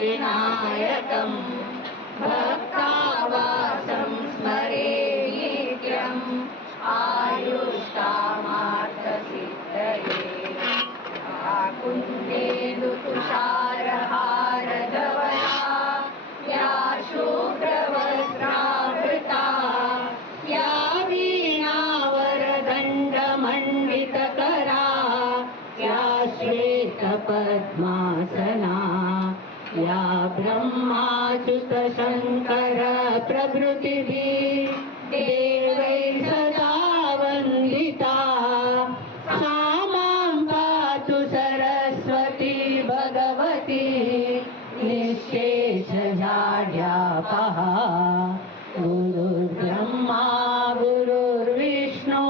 विनायकं भक्तावासं स्मरे नित्यम् आयुष्कामार्थसिद्धये कुन्देन्दु तुषारहारधवला या शुभ्रवस्त्रावृता या वीणावरदण्डमण्डितकरा या श्वेतपद्मासना या ब्रह्माच्युतशङ्कर प्रभृतिभिः देवैः सदा वन्दिता सा मां पातु सरस्वती भगवती निःशेषजाड्यापः गुरुर्ब्रह्मा गुरुर्विष्णु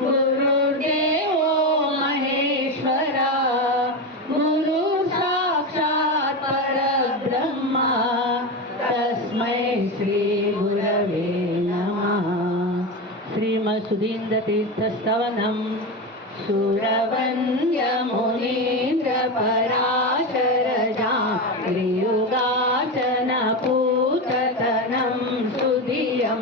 गुरुर्देवो महेश्वरा परब्रह्मा तस्मै श्री गुरवे नमः। श्रीमत्सुधीन्द्रतीर्थस्तवनं सुरवन्द्यमुनीन्द्रपराशरजां त्रियुगाचनपूततनं सुधियं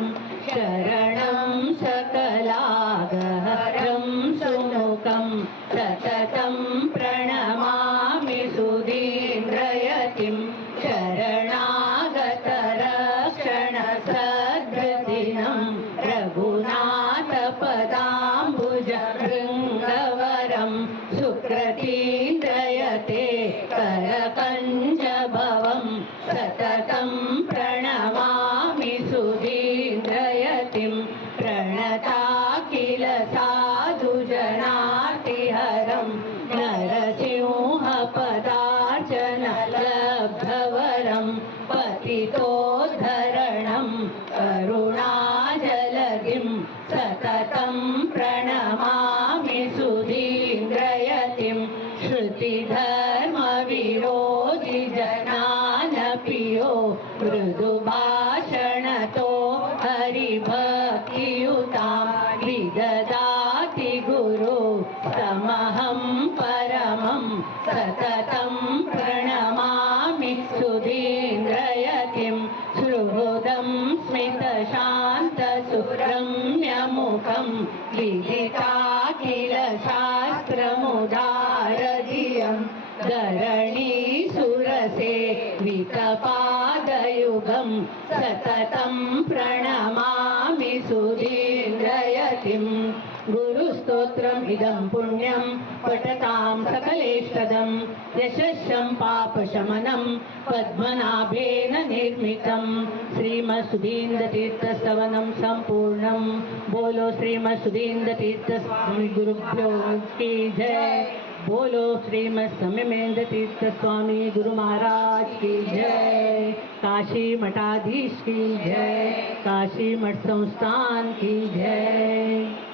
शरणं सकलागहरं सुमुखं सततं प्रणमामि सुधीन्द्रयतिं शरणागतरक्षणसद्गतिनं रघुनाथपदाम्बुजभृङ्गवरं सुकृतीन्द्रयते करकञ्जभवं सततं प्रणमामि सुधीन्द्रयतिं प्रणताखिल साधुजनार्तिहरं नरसिंहपदार्चनलब्धवरं पतितोद्धरणं करुणाजलधिं सततं प्रणमामि सुधीन्द्रयतिं श्रुतिधर्मविरोधिजनानपियो मृदुभाषणतो हरिभक्तियुतां विददाति गुरु समहं परमं सततं प्रणमामि सुधीन्द्रयतिं सुहृदं स्मितशान्तसुरम्यमुखं विदिताखिल शास्त्रमुदारधियं धरणीसुरसेवितपादयुगं सततं प्रणमामि सुधीन्द्रयतिं गुरुस्तोत्रम् इदं पुण्यं पठतां सकलेष्टदं यशस्यं पापशमनं पद्मनाभेन निर्मितं श्रीमत्सुधीन्द्रतीर्थस्तवनं सम्पूर्णं बोलो श्रीमत्सुधीन्द्रतीर्थ स्वामी गुरुभ्यो की जय बोलो श्रीमत् सम्यमेंद्र तीर्थ स्वामी गुरु महाराज की जय काशी मठाधीश की जय काशी मठ संस्थान की जय।